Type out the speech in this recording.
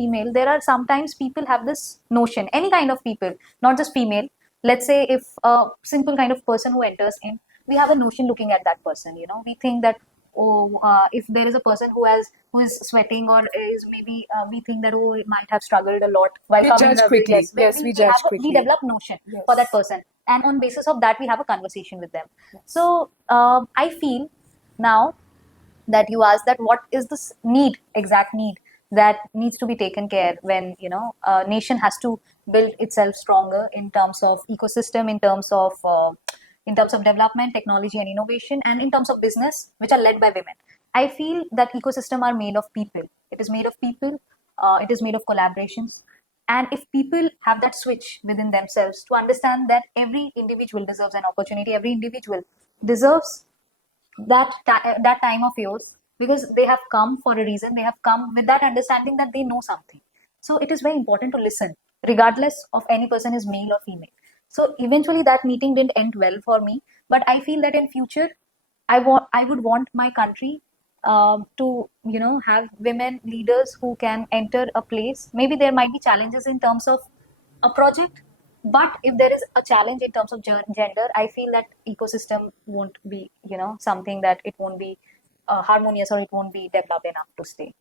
female, there are sometimes people have this notion, any kind of people, not just female. Let's say if a simple kind of person who enters in, we have a notion looking at that person. We think that, oh, if there is a person who is sweating or is maybe, we think that, oh, it might have struggled a lot while We coming. judge quickly. Yes, Yes, we judge quickly. we develop notion Yes. for that person, and on basis of that we have a conversation with them. Yes. So I feel now that you asked that what is this exact need that needs to be taken care when a nation has to build itself stronger in terms of ecosystem, in terms of development, technology and innovation, and in terms of business, which are led by women. I feel that ecosystem are made of people. It is made of people. It is made of collaborations. And if people have that switch within themselves to understand that every individual deserves an opportunity, every individual deserves that time of yours, because they have come for a reason, they have come with that understanding that they know something. So it is very important to listen, regardless of any person is male or female. So eventually that meeting didn't end well for me, but I feel that in future I would want my country to have women leaders who can enter a place. Maybe there might be challenges in terms of a project, but if there is a challenge in terms of gender, I feel that ecosystem won't be something that it won't be harmonious, or it won't be developed enough to stay.